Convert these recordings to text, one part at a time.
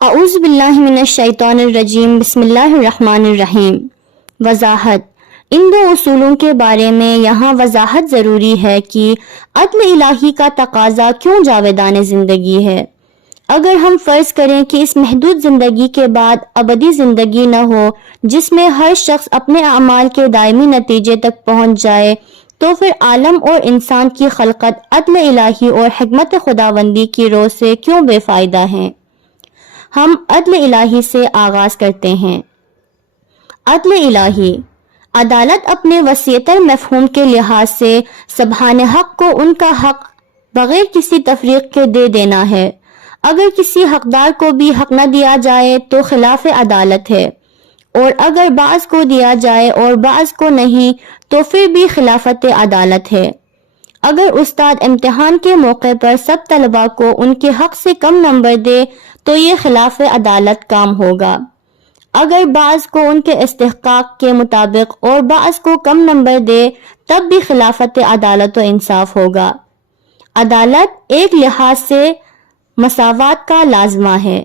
اعوذ باللہ من الشیطان الرجیم، بسم اللہ الرحمن الرحیم۔ وضاحت: ان دو اصولوں کے بارے میں یہاں وضاحت ضروری ہے کہ عدل الہی کا تقاضا کیوں جاویدان زندگی ہے۔ اگر ہم فرض کریں کہ اس محدود زندگی کے بعد ابدی زندگی نہ ہو جس میں ہر شخص اپنے اعمال کے دائمی نتیجے تک پہنچ جائے، تو پھر عالم اور انسان کی خلقت عدل الہی اور حکمت خداوندی کی رو سے کیوں بے فائدہ ہیں؟ ہم عدل الہی سے آغاز کرتے ہیں۔ عدل الہی: عدالت اپنے وسیع تر مفہوم کے لحاظ سے سبحان حق کو ان کا حق بغیر کسی تفریق کے دے دینا ہے۔ اگر کسی حقدار کو بھی حق نہ دیا جائے تو خلاف عدالت ہے، اور اگر بعض کو دیا جائے اور بعض کو نہیں تو پھر بھی خلافت عدالت ہے۔ اگر استاد امتحان کے موقع پر سب طلباء کو ان کے حق سے کم نمبر دے تو یہ خلاف عدالت کام ہوگا۔ اگر بعض کو ان کے استحقاق کے مطابق اور بعض کو کم نمبر دے تب بھی خلافت عدالت و انصاف ہوگا۔ عدالت ایک لحاظ سے مساوات کا لازمہ ہے۔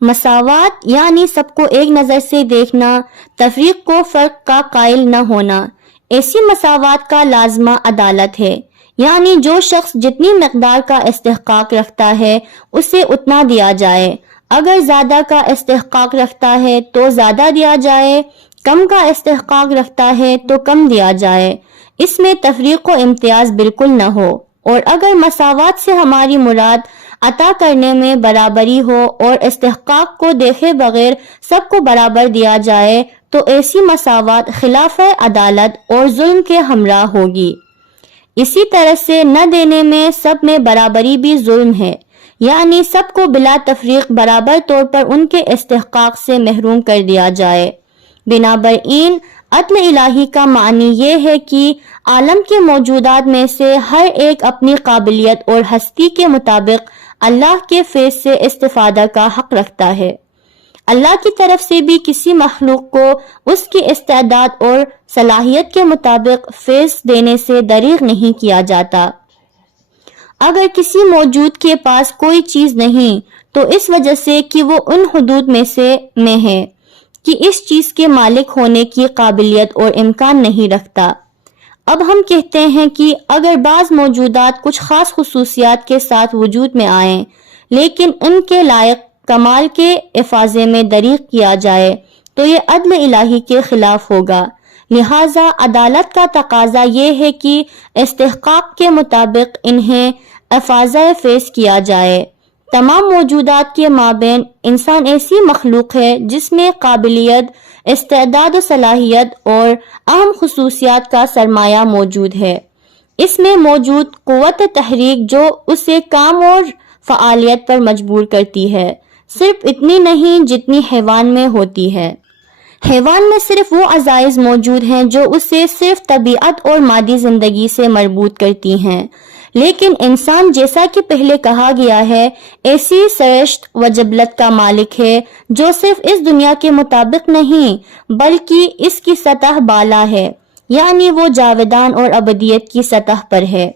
مساوات یعنی سب کو ایک نظر سے دیکھنا، تفریق کو فرق کا قائل نہ ہونا۔ ایسی مساوات کا لازمہ عدالت ہے، یعنی جو شخص جتنی مقدار کا استحقاق رکھتا ہے اسے اتنا دیا جائے۔ اگر زیادہ کا استحقاق رکھتا ہے تو زیادہ دیا جائے، کم کا استحقاق رکھتا ہے تو کم دیا جائے۔ اس میں تفریق و امتیاز بالکل نہ ہو۔ اور اگر مساوات سے ہماری مراد عطا کرنے میں برابری ہو اور استحقاق کو دیکھے بغیر سب کو برابر دیا جائے تو ایسی مساوات خلاف عدالت اور ظلم کے ہمراہ ہوگی۔ اسی طرح سے نہ دینے میں سب میں برابری بھی ظلم ہے، یعنی سب کو بلا تفریق برابر طور پر ان کے استحقاق سے محروم کر دیا جائے۔ بنابراین عدل الہی کا معنی یہ ہے کہ عالم کے موجودات میں سے ہر ایک اپنی قابلیت اور ہستی کے مطابق اللہ کے فیض سے استفادہ کا حق رکھتا ہے۔ اللہ کی طرف سے بھی کسی مخلوق کو اس کی استعداد اور صلاحیت کے مطابق فیض دینے سے دریغ نہیں کیا جاتا۔ اگر کسی موجود کے پاس کوئی چیز نہیں تو اس وجہ سے کہ وہ ان حدود میں ہے کہ اس چیز کے مالک ہونے کی قابلیت اور امکان نہیں رکھتا۔ اب ہم کہتے ہیں کہ اگر بعض موجودات کچھ خاص خصوصیات کے ساتھ وجود میں آئیں لیکن ان کے لائق کمال کے افاضے میں دریغ کیا جائے تو یہ عدل الہی کے خلاف ہوگا۔ لہذا عدالت کا تقاضا یہ ہے کہ استحقاق کے مطابق انہیں افاضہ فیض کیا جائے۔ تمام موجودات کے مابین انسان ایسی مخلوق ہے جس میں قابلیت، استعداد و صلاحیت اور اہم خصوصیات کا سرمایہ موجود ہے۔ اس میں موجود قوت تحریک جو اسے کام اور فعالیت پر مجبور کرتی ہے، صرف اتنی نہیں جتنی حیوان میں ہوتی ہے۔ حیوان میں صرف وہ عزائز موجود ہیں جو اسے صرف طبیعت اور مادی زندگی سے مربوط کرتی ہیں، لیکن انسان جیسا کہ پہلے کہا گیا ہے ایسی سرشت و جبلت کا مالک ہے جو صرف اس دنیا کے مطابق نہیں بلکہ اس کی سطح بالا ہے، یعنی وہ جاویدان اور ابدیت کی سطح پر ہے۔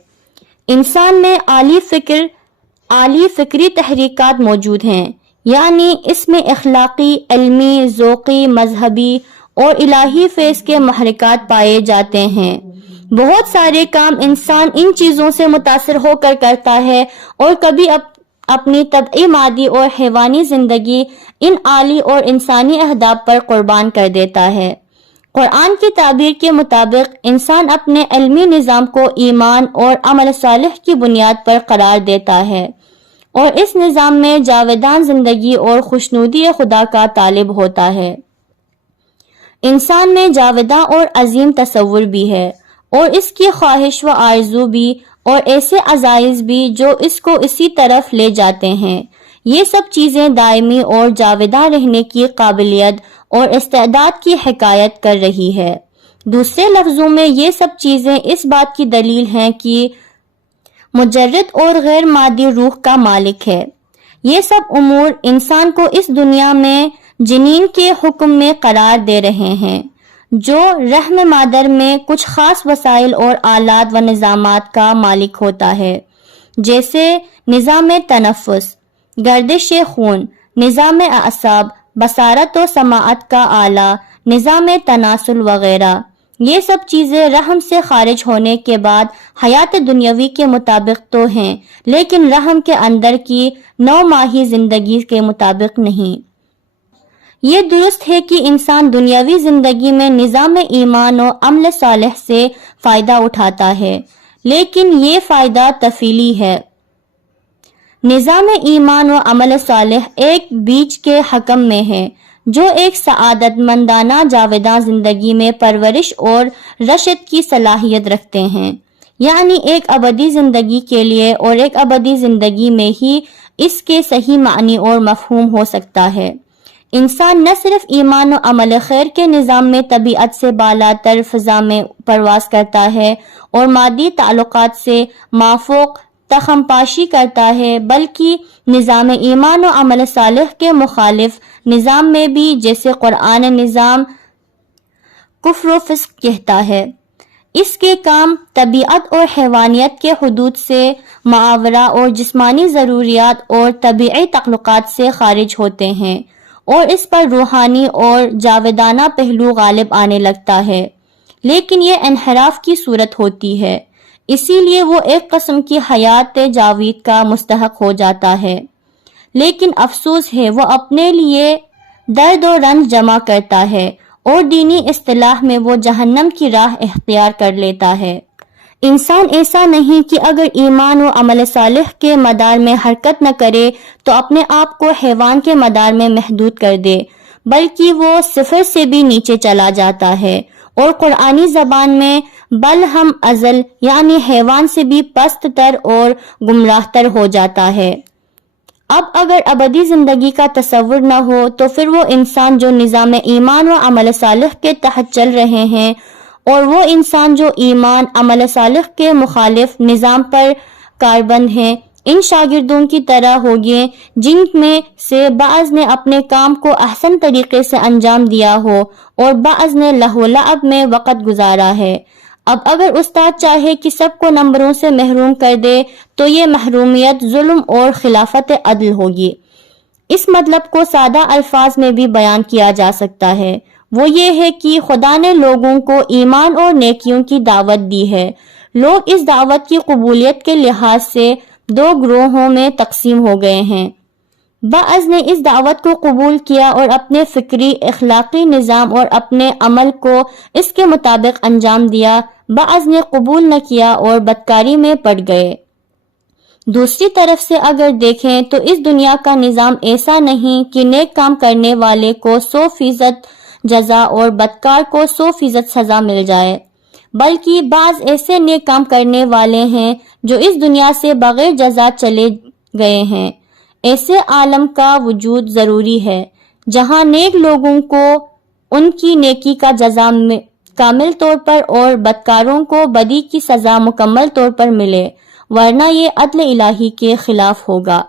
انسان میں عالی فکری تحریکات موجود ہیں، یعنی اس میں اخلاقی، علمی، ذوقی، مذہبی اور الہی فیض کے محرکات پائے جاتے ہیں۔ بہت سارے کام انسان ان چیزوں سے متاثر ہو کر کرتا ہے اور کبھی اپنی طبعی مادی اور حیوانی زندگی ان عالی اور انسانی اہداف پر قربان کر دیتا ہے۔ قرآن کی تعبیر کے مطابق انسان اپنے علمی نظام کو ایمان اور عمل صالح کی بنیاد پر قرار دیتا ہے اور اس نظام میں جاویدان زندگی اور خوشنودی خدا کا طالب ہوتا ہے۔ انسان میں جاویداں اور عظیم تصور بھی ہے اور اس کی خواہش و آرزو بھی اور ایسے عزائز بھی جو اس کو اسی طرف لے جاتے ہیں۔ یہ سب چیزیں دائمی اور جاویداں رہنے کی قابلیت اور استعداد کی حکایت کر رہی ہے۔ دوسرے لفظوں میں یہ سب چیزیں اس بات کی دلیل ہیں کہ مجرد اور غیر مادی روح کا مالک ہے۔ یہ سب امور انسان کو اس دنیا میں جنین کے حکم میں قرار دے رہے ہیں جو رحم مادر میں کچھ خاص وسائل اور آلات و نظامات کا مالک ہوتا ہے، جیسے نظام تنفس، گردش خون، نظام اعصاب، بصارت و سماعت کا آلہ، نظام تناسل وغیرہ، یہ سب چیزیں رحم سے خارج ہونے کے بعد حیات دنیاوی کے مطابق تو ہیں، لیکن رحم کے اندر کی 9 ماہی زندگی کے مطابق نہیں۔ یہ درست ہے کہ انسان دنیاوی زندگی میں نظام ایمان و عمل صالح سے فائدہ اٹھاتا ہے، لیکن یہ فائدہ تفصیلی ہے۔ نظام ایمان و عمل صالح ایک بیج کے حکم میں ہے جو ایک سعادت مندانہ جاوداں زندگی میں پرورش اور رشد کی صلاحیت رکھتے ہیں، یعنی ایک ابدی زندگی کے لیے، اور ایک ابدی زندگی میں ہی اس کے صحیح معنی اور مفہوم ہو سکتا ہے۔ انسان نہ صرف ایمان و عمل خیر کے نظام میں طبیعت سے بالا تر فضا میں پرواز کرتا ہے اور مادی تعلقات سے مافوق تخم پاشی کرتا ہے، بلکہ نظام ایمان و عمل صالح کے مخالف نظام میں بھی، جیسے قرآن نظام کفر و فسق کہتا ہے، اس کے کام طبیعت اور حیوانیت کے حدود سے معاورہ اور جسمانی ضروریات اور طبیعی تعلقات سے خارج ہوتے ہیں، اور اس پر روحانی اور جاودانہ پہلو غالب آنے لگتا ہے، لیکن یہ انحراف کی صورت ہوتی ہے، اسی لیے وہ ایک قسم کی حیات جاوید کا مستحق ہو جاتا ہے، لیکن افسوس ہے وہ اپنے لیے درد و رنج جمع کرتا ہے، اور دینی اصطلاح میں وہ جہنم کی راہ اختیار کر لیتا ہے۔ انسان ایسا نہیں کہ اگر ایمان و عمل صالح کے مدار میں حرکت نہ کرے تو اپنے آپ کو حیوان کے مدار میں محدود کر دے، بلکہ وہ صفر سے بھی نیچے چلا جاتا ہے، اور قرآنی زبان میں بل ہم ازل یعنی حیوان سے بھی پست تر اور گمراہ تر ہو جاتا ہے۔ اب اگر ابدی زندگی کا تصور نہ ہو تو پھر وہ انسان جو نظام ایمان و عمل صالح کے تحت چل رہے ہیں، اور وہ انسان جو ایمان عمل صالح کے مخالف نظام پر کاربند ہیں، ان شاگردوں کی طرح ہوگئے جن میں سے بعض نے اپنے کام کو احسن طریقے سے انجام دیا ہو اور بعض نے لہو لعب میں وقت گزارا ہے۔ اب اگر استاد چاہے کہ سب کو نمبروں سے محروم کر دے تو یہ محرومیت ظلم اور خلافت عدل ہوگی۔ اس مطلب کو سادہ الفاظ میں بھی بیان کیا جا سکتا ہے، وہ یہ ہے کہ خدا نے لوگوں کو ایمان اور نیکیوں کی دعوت دی ہے۔ لوگ اس دعوت کی قبولیت کے لحاظ سے 2 گروہوں میں تقسیم ہو گئے ہیں۔ بعض نے اس دعوت کو قبول کیا اور اپنے فکری اخلاقی نظام اور اپنے عمل کو اس کے مطابق انجام دیا، بعض نے قبول نہ کیا اور بدکاری میں پڑ گئے۔ دوسری طرف سے اگر دیکھیں تو اس دنیا کا نظام ایسا نہیں کہ نیک کام کرنے والے کو 100% جزا اور بدکار کو 100% سزا مل جائے، بلکہ بعض ایسے نیک کام کرنے والے ہیں جو اس دنیا سے بغیر جزا چلے گئے ہیں۔ ایسے عالم کا وجود ضروری ہے جہاں نیک لوگوں کو ان کی نیکی کا جزا کامل طور پر اور بدکاروں کو بدی کی سزا مکمل طور پر ملے، ورنہ یہ عدل الہی کے خلاف ہوگا۔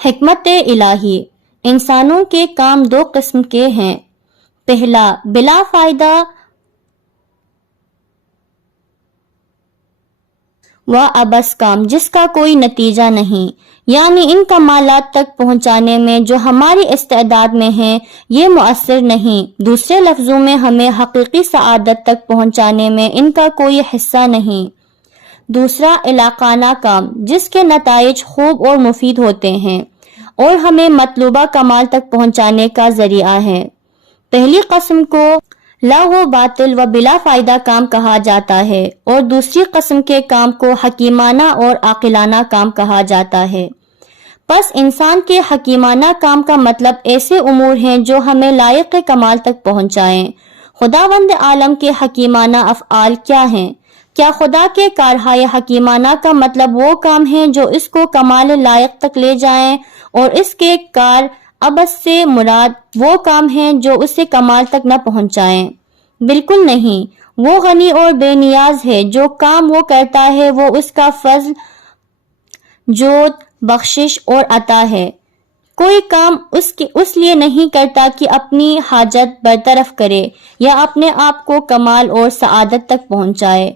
حکمت الہی۔ انسانوں کے کام 2 قسم کے ہیں۔ پہلا، بلا فائدہ و عبث کام جس کا کوئی نتیجہ نہیں، یعنی ان کمالات تک پہنچانے میں جو ہماری استعداد میں ہیں یہ مؤثر نہیں، دوسرے لفظوں میں ہمیں حقیقی سعادت تک پہنچانے میں ان کا کوئی حصہ نہیں۔ دوسرا، علاقانہ کام جس کے نتائج خوب اور مفید ہوتے ہیں اور ہمیں مطلوبہ کمال تک پہنچانے کا ذریعہ ہے۔ پہلی قسم کو لاغو باطل و بلا فائدہ کام کہا جاتا ہے اور دوسری قسم کے کام کو حکیمانہ اور عاقلانہ کام کہا جاتا ہے۔ پس انسان کے حکیمانہ کام کا مطلب ایسے امور ہیں جو ہمیں لائق کمال تک پہنچائیں۔ خداوند عالم کے حکیمانہ افعال کیا ہیں؟ کیا خدا کے کارہائے حکیمانہ کا مطلب وہ کام ہیں جو اس کو کمال لائق تک لے جائیں، اور اس کے کار عبث سے مراد وہ کام ہیں جو اسے کمال تک نہ پہنچائیں؟ بالکل نہیں، وہ غنی اور بے نیاز ہے، جو کام وہ کرتا ہے وہ اس کا فضل، جود، بخشش اور عطا ہے۔ کوئی کام اس لیے نہیں کرتا کہ اپنی حاجت برطرف کرے یا اپنے آپ کو کمال اور سعادت تک پہنچائے۔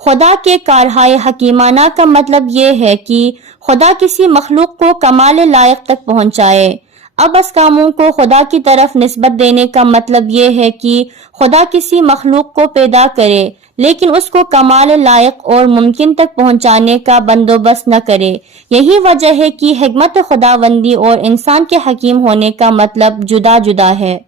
خدا کے کارہائے حکیمانہ کا مطلب یہ ہے کہ خدا کسی مخلوق کو کمال لائق تک پہنچائے۔ ابس کاموں کو خدا کی طرف نسبت دینے کا مطلب یہ ہے کہ خدا کسی مخلوق کو پیدا کرے لیکن اس کو کمال لائق اور ممکن تک پہنچانے کا بندوبست نہ کرے۔ یہی وجہ ہے کہ حکمت خداوندی اور انسان کے حکیم ہونے کا مطلب جدا جدا ہے۔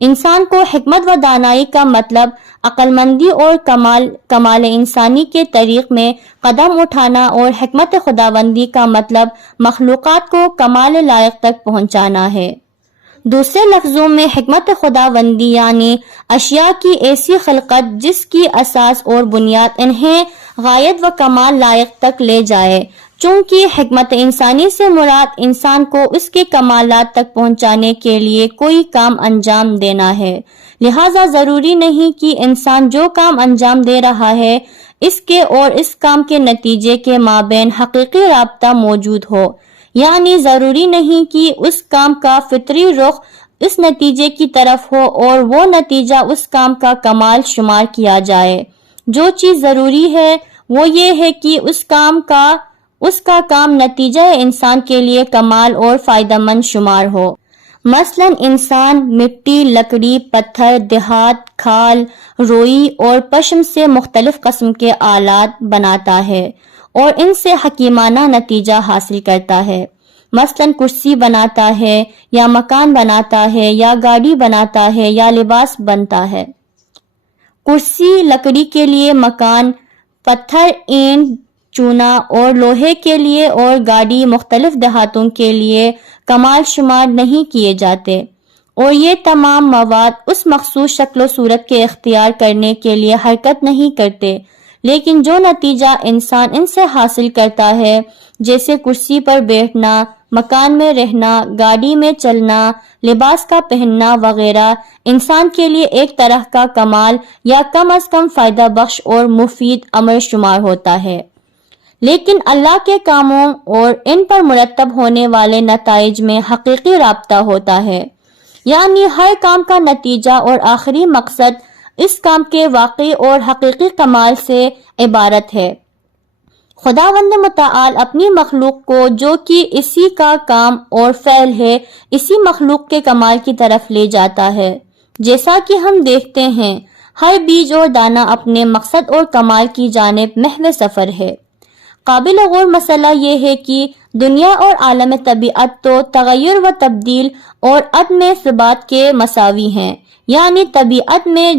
انسان کو حکمت و دانائی کا مطلب عقل مندی اور کمال انسانی کے طریق میں قدم اٹھانا، اور حکمت خداوندی کا مطلب مخلوقات کو کمال لائق تک پہنچانا ہے۔ دوسرے لفظوں میں حکمت خداوندی یعنی اشیاء کی ایسی خلقت جس کی اساس اور بنیاد انہیں غایت و کمال لائق تک لے جائے۔ چونکہ حکمت انسانی سے مراد انسان کو اس کے کمالات تک پہنچانے کے لیے کوئی کام انجام دینا ہے، لہذا ضروری نہیں کہ انسان جو کام انجام دے رہا ہے اس کے اور اس کام کے نتیجے کے مابین حقیقی رابطہ موجود ہو، یعنی ضروری نہیں کہ اس کام کا فطری رخ اس نتیجے کی طرف ہو اور وہ نتیجہ اس کام کا کمال شمار کیا جائے۔ جو چیز ضروری ہے وہ یہ ہے کہ اس کا کام نتیجہ انسان کے لیے کمال اور فائدہ مند شمار ہو۔ مثلا انسان مٹی، لکڑی، پتھر، دھات، کھال، روئی اور پشم سے مختلف قسم کے آلات بناتا ہے اور ان سے حکیمانہ نتیجہ حاصل کرتا ہے۔ مثلا کرسی بناتا ہے یا مکان بناتا ہے یا گاڑی بناتا ہے یا لباس بنتا ہے۔ کرسی لکڑی کے لیے، مکان پتھر، اینٹ، چونا اور لوہے کے لیے اور گاڑی مختلف دھاتوں کے لیے کمال شمار نہیں کیے جاتے، اور یہ تمام مواد اس مخصوص شکل و صورت کے اختیار کرنے کے لیے حرکت نہیں کرتے، لیکن جو نتیجہ انسان ان سے حاصل کرتا ہے، جیسے کرسی پر بیٹھنا، مکان میں رہنا، گاڑی میں چلنا، لباس کا پہننا وغیرہ، انسان کے لیے ایک طرح کا کمال یا کم از کم فائدہ بخش اور مفید عمل شمار ہوتا ہے۔ لیکن اللہ کے کاموں اور ان پر مرتب ہونے والے نتائج میں حقیقی رابطہ ہوتا ہے، یعنی ہر کام کا نتیجہ اور آخری مقصد اس کام کے واقعی اور حقیقی کمال سے عبارت ہے۔ خداوند متعال اپنی مخلوق کو جو کہ اسی کا کام اور فعل ہے، اسی مخلوق کے کمال کی طرف لے جاتا ہے۔ جیسا کہ ہم دیکھتے ہیں، ہر بیج اور دانہ اپنے مقصد اور کمال کی جانب محو سفر ہے۔ قابل غور مسئلہ یہ ہے کہ دنیا اور عالم طبیعت تو تغیر و تبدیل اور عدم ثبات کے مساوی ہیں، یعنی طبیعت میں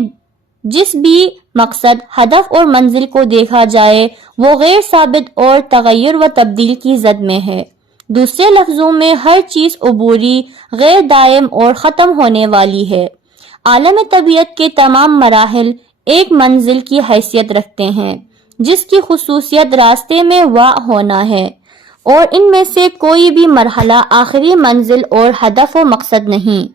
جس بھی مقصد، ہدف اور منزل کو دیکھا جائے وہ غیر ثابت اور تغیر و تبدیل کی زد میں ہے۔ دوسرے لفظوں میں ہر چیز عبوری، غیر دائم اور ختم ہونے والی ہے۔ عالم طبیعت کے تمام مراحل ایک منزل کی حیثیت رکھتے ہیں جس کی خصوصیت راستے میں واقع ہونا ہے، اور ان میں سے کوئی بھی مرحلہ آخری منزل اور ہدف و مقصد نہیں۔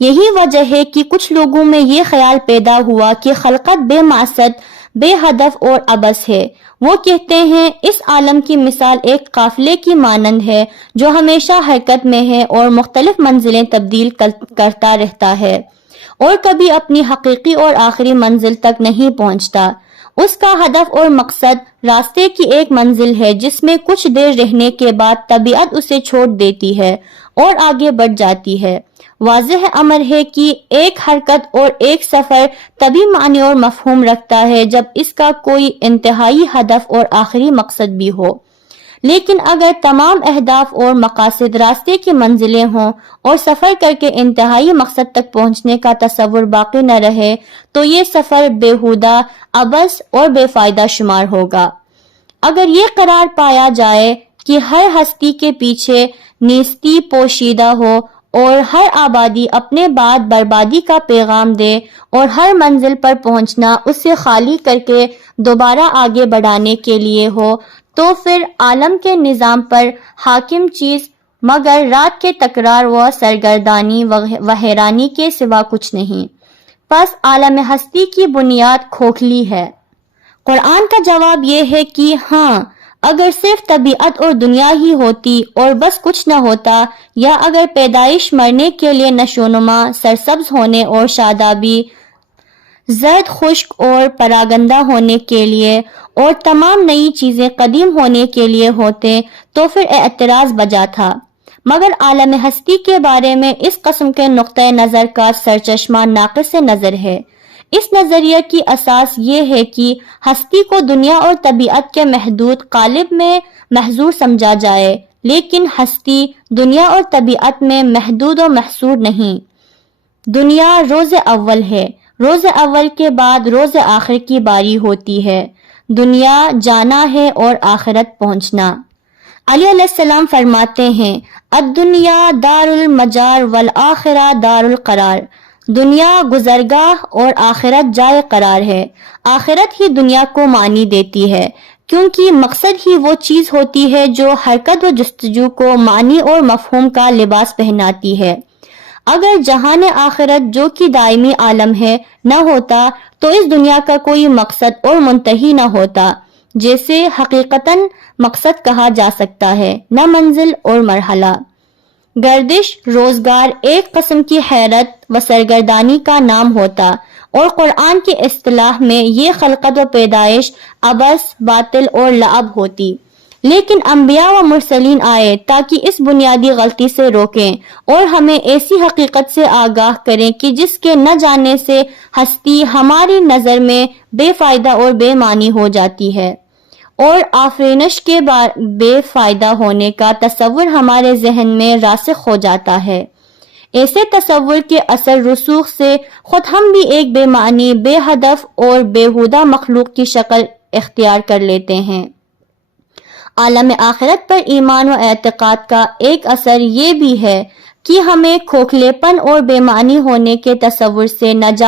یہی وجہ ہے کہ کچھ لوگوں میں یہ خیال پیدا ہوا کہ خلقت بے مقصد، بے ہدف اور عبث ہے۔ وہ کہتے ہیں اس عالم کی مثال ایک قافلے کی مانند ہے جو ہمیشہ حرکت میں ہے اور مختلف منزلیں تبدیل کرتا رہتا ہے اور کبھی اپنی حقیقی اور آخری منزل تک نہیں پہنچتا۔ اس کا ہدف اور مقصد راستے کی ایک منزل ہے جس میں کچھ دیر رہنے کے بعد طبیعت اسے چھوڑ دیتی ہے اور آگے بڑھ جاتی ہے۔ واضح امر ہے کہ ایک حرکت اور ایک سفر تبھی معنی اور مفہوم رکھتا ہے جب اس کا کوئی انتہائی ہدف اور آخری مقصد بھی ہو، لیکن اگر تمام اہداف اور مقاصد راستے کی منزلیں ہوں اور سفر کر کے انتہائی مقصد تک پہنچنے کا تصور باقی نہ رہے تو یہ سفر بیہودہ، عبث اور بے فائدہ شمار ہوگا۔ اگر یہ قرار پایا جائے کہ ہر ہستی کے پیچھے نیستی پوشیدہ ہو اور ہر آبادی اپنے بعد بربادی کا پیغام دے اور ہر منزل پر پہنچنا اسے خالی کر کے دوبارہ آگے بڑھانے کے لیے ہو، تو پھر عالم کے نظام پر حاکم چیز مگر رات کے تکرار و سرگردانی و حیرانی کے سوا کچھ نہیں۔ پس عالم ہستی کی بنیاد کھوکھلی ہے۔ قرآن کا جواب یہ ہے کہ ہاں، اگر صرف طبیعت اور دنیا ہی ہوتی اور بس کچھ نہ ہوتا، یا اگر پیدائش، مرنے کے لیے نشوونما، سرسبز ہونے اور شادابی، زرد خشک اور پراگندہ ہونے کے لیے اور تمام نئی چیزیں قدیم ہونے کے لیے ہوتے تو پھر اعتراض بجا تھا، مگر عالم ہستی کے بارے میں اس قسم کے نقطۂ نظر کا سرچشمہ ناقص نظر ہے۔ اس نظریے کی اساس یہ ہے کہ ہستی کو دنیا اور طبیعت کے محدود قالب میں محصور سمجھا جائے، لیکن ہستی دنیا اور طبیعت میں محدود و محصور نہیں۔ دنیا روز اول ہے، روز اول کے بعد روز آخر کی باری ہوتی ہے۔ دنیا جانا ہے اور آخرت پہنچنا۔ علی علیہ السلام فرماتے ہیں، الدنیا دار المجار والآخرہ دار القرار۔ دنیا گزرگاہ اور آخرت جائے قرار ہے۔ آخرت ہی دنیا کو معنی دیتی ہے، کیونکہ مقصد ہی وہ چیز ہوتی ہے جو حرکت و جستجو کو معنی اور مفہوم کا لباس پہناتی ہے۔ اگر جہان آخرت جو کہ دائمی عالم ہے نہ ہوتا تو اس دنیا کا کوئی مقصد اور منتہی نہ ہوتا، جیسے حقیقتاً مقصد کہا جا سکتا ہے، نہ منزل اور مرحلہ۔ گردش روزگار ایک قسم کی حیرت و سرگردانی کا نام ہوتا، اور قرآن کی اصطلاح میں یہ خلقت و پیدائش عبث، باطل اور لعب ہوتی۔ لیکن انبیاء و مرسلین آئے تاکہ اس بنیادی غلطی سے روکیں اور ہمیں ایسی حقیقت سے آگاہ کریں کہ جس کے نہ جاننے سے ہستی ہماری نظر میں بے فائدہ اور بے معنی ہو جاتی ہے، اور آفرینش کے بے فائدہ ہونے کا تصور ہمارے ذہن میں راسخ ہو جاتا ہے۔ ایسے تصور کے اثر رسوخ سے خود ہم بھی ایک بے معنی، بے ہدف اور بیہودہ مخلوق کی شکل اختیار کر لیتے ہیں۔ عالم آخرت پر ایمان و اعتقاد کا ایک اثر یہ بھی ہے کہ ہمیں کھوکھلے پن اور بے معنی ہونے کے تصور سے نجات